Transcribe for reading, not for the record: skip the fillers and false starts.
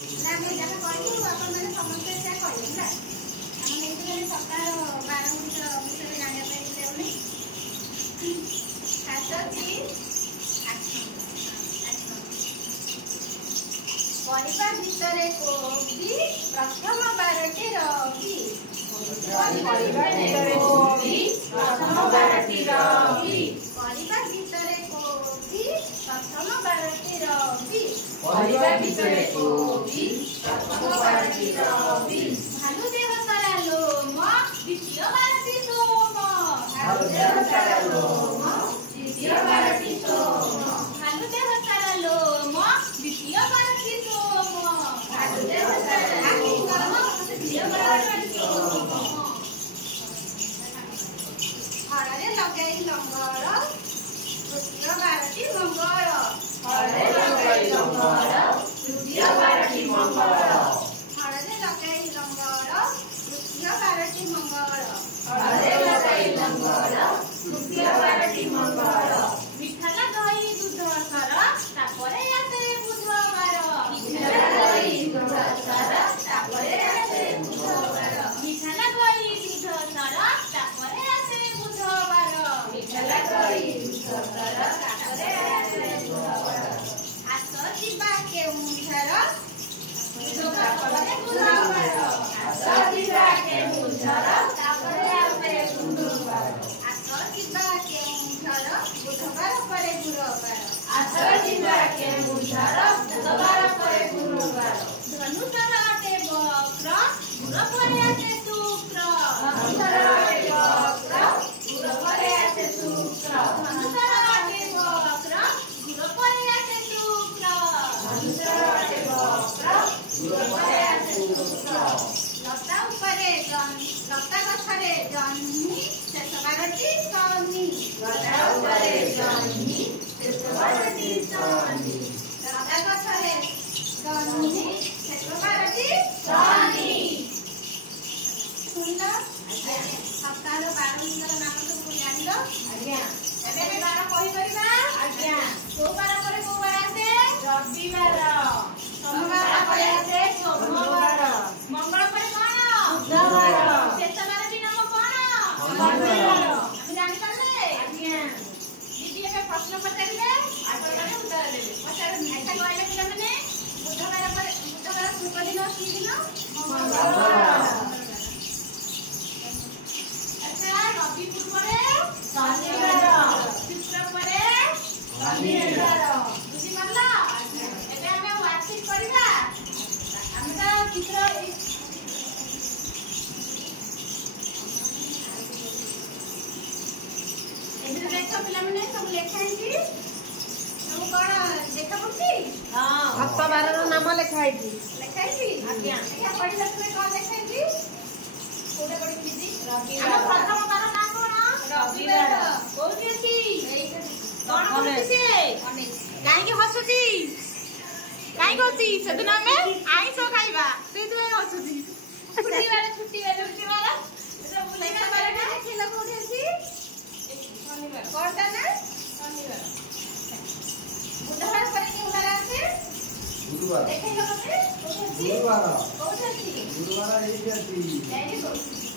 ଆମେ ଯାହା କହିବୁ ଆପଣମାନେ ସମସ୍ତେ ସେୟା କହିବେ ହେଲା। ଆମେ ଏଇଠି ସପ୍ତାହ 12 ଗୁଣିତ ବିଷୟରେ ଜାଣିବା ପାଇଁ ଚାହୁଁନି। ଖାସ ଅଛି ପରିବା ଭିତରେ କୋବି ପ୍ରଥମ 12ଟି ରବି। ପରିବା ଭିତରେ କୋବି ପ୍ରଥମ 12ଟି ରବି। ପରିବା ଭିତରେ କୋବି ପ୍ରଥମ 12ଟି ରବି। ପରିବା ଭିତରେ କୋବି ପ୍ରଥମ 12ଟି ରବି। ଭାଲୁ ଦେହ ସାରା ଲୋମ ଦ୍ୱିତୀୟ 12ଟି ସୋମ। ଭାଲୁ ଦେହ ସାରା ଲୋମ ଦ୍ୱିତୀୟ 12ଟି ସୋମ। ଭାଲୁ ଦେହ ସାରା ଲୋମ ଦ୍ୱିତୀୟ 12ଟି ସୋମ। ଭାଲୁ ଦେହ ସାରା ଲୋମ ଦ୍ୱିତୀୟ 12ଟି ସୋମ। ହଳରେ ଲଗାଇ ଲଙ୍ଗଳ ତୃତୀୟ 12ଟି ମଙ୍ଗଳ। ହଳରେ ଲଗାଇ ଲଙ୍ଗଳ ତୃତୀୟ 12ଟି ମଙ୍ଗଳ। ହଳରେ ଲଗାଇ ଲଙ୍ଗଳ ତୃତୀୟ 12ଟି ମଙ୍ଗଳ। ହଳରେ ଲଗାଇ ଲଙ୍ଗଳ ତୃତୀୟ 12ଟି ମଙ୍ଗଳ। ମିଠାଲା ଦହି ଦୁଧ ସର ତାପରେ ଆସେ ବୁଧବାର। ମିଠାଲା ଦହି ଦୁଧ ସର ତାପରେ ଆସେ ବୁଧବାର। ମିଠାଲା ଦହି ଦୁଧ ସର ତାପରେ ଆସେ ବୁଧବାର। ମିଠାଲା ଦହି ଦୁଧ ସର ତାପରେ ଆସେ ବୁଧବାର। ଆସ ଯିବା କେଉଁଝର ତାପରେ ଗୁରୁବାର। ଆସ ଯିବା କେଉଁଝର ତାପରେ ଆସେ ଗୁରୁବାର। ଆସ ଯିବା କେଉଁଝର ବୁଧବାର ପରେ ଗୁରୁବାର। ଆସ ଯିବା କେଉଁଝର ବୁଧବାର ପରେ ଗୁରୁବାର। ଧନୁଷର ଅଟେ ବକ୍ର ଗୁର ପରେ ଆସେ ଶୁକ୍ର। ଧନୁଷର ଅଟେ ବକ୍ର ଗୁର ପରେ ଆସେ ଶୁକ୍ର। ଧନୁଷର ଅଟେ ବକ୍ର ଗୁର ପରେ ଆସେ ଶୁକ୍ର। ଧନୁଷର ଅଟେ ବକ୍ର ଗୁର ପରେ ଆସେ ଶୁକ୍ର। ଲତା ଉପରେ ଲତା ଗଛରେ ଜହ୍ନି ଶେଷ 12ଟି ଶନି। ଲତା ଉପରେ ଜହ୍ନି ଶେଷ 12ଟି ଶନି। ଲତା ଗଛରେ ଜହ୍ନି ଶେଷ 12ଟି ଶନି। ଶୁଣିଲ ସପ୍ତାହର 12 ଦିନର ନାମ ସବୁ ଜାଣିଲ। ଆଜ୍ଞା ଏବେ 12 କହିପାରିବା। ଆଜ୍ଞା କୋଉ 12 ପରେ କୋଉ ବାର ଆସେ? ରବିବାର। ସୋମବାର ପରେ ଆସେ ସୋମବାର। ମଙ୍ଗଳ ପରେ କଣ? ବୁଧବାର। ଶେଷ 12ଟି ନାମ କଣ? ଶନିବାର। ଆମେ ଜାଣିପାରିଲେ? ଆଜ୍ଞା ଦିଦି ଏବେ ପ୍ରଶ୍ନ ପଚାରିବେ ଆପଣମାନେ ଉତ୍ତର ଦେବେ। ପଚାରନ୍ତୁ। ଆଚ୍ଛା କହିଲେ ପିଲାମାନେ ବୁଧବାର ପରେ ବୁଧବାର ପୂର୍ବ ଦିନ କି ଦିନ? ମଙ୍ଗଳବାର। ଆଚ୍ଛା ରବି ପୂର୍ବରେ ଶନିବାର। ଶୁକ୍ର ପରେ ଶନିବାର। ବୁଝିପାରିଲ? ଏବେ ଆମେ ୱାର୍କସିଟ୍ କରିବା। ଆମେ ତ ଚିତ୍ର ଏଥିରେ ଦେଖ ପିଲାମାନେ ସବୁ ଲେଖା ହେଇଛି। ସବୁ କଣ ଦେଖା ପଡୁଛି? ସପ୍ତାହ 12ର ନାମ ଲେଖା ହେଇଛି। ଲେଖା ହେଇଛି। ଆଜ୍ଞା ଦେଖିଆ ପଢିଲା ତୁମେ କଣ ଲେଖା ହେଇଛି? କୋଉଟା ପଢିଛି ଦିଦି? ଆମ ପ୍ରଥମ ବାର ନାଁ କଣ? ରବିବାର। କୋଉଠି ଅଛି? କଣ କରୁଛି ସେ? କାହିଁକି ହସୁଛି? କାହିଁକି ହସୁଛି? ସେଦିନ ଆମେ ଆଇଁଷ ଖାଇବା ସେଇଥିପାଇଁ ହସୁଛି। ଛୁଟିବାର ଖେଳ କୋଉଠି ଅଛି? କଣଟା ନା? ଶନିବାର। ବୁଧବାର ପରେ କେଉଁ ବାର ଆସେ? ଗୁରୁବାର। ଦେଖେଇଲ ମତେ କୋଉଠି ଅଛି? ଗୁରୁବାର। କୋଉଠି ଅଛି? ଗୁରୁବାର ଏଇଠି ଅଛି। Very good.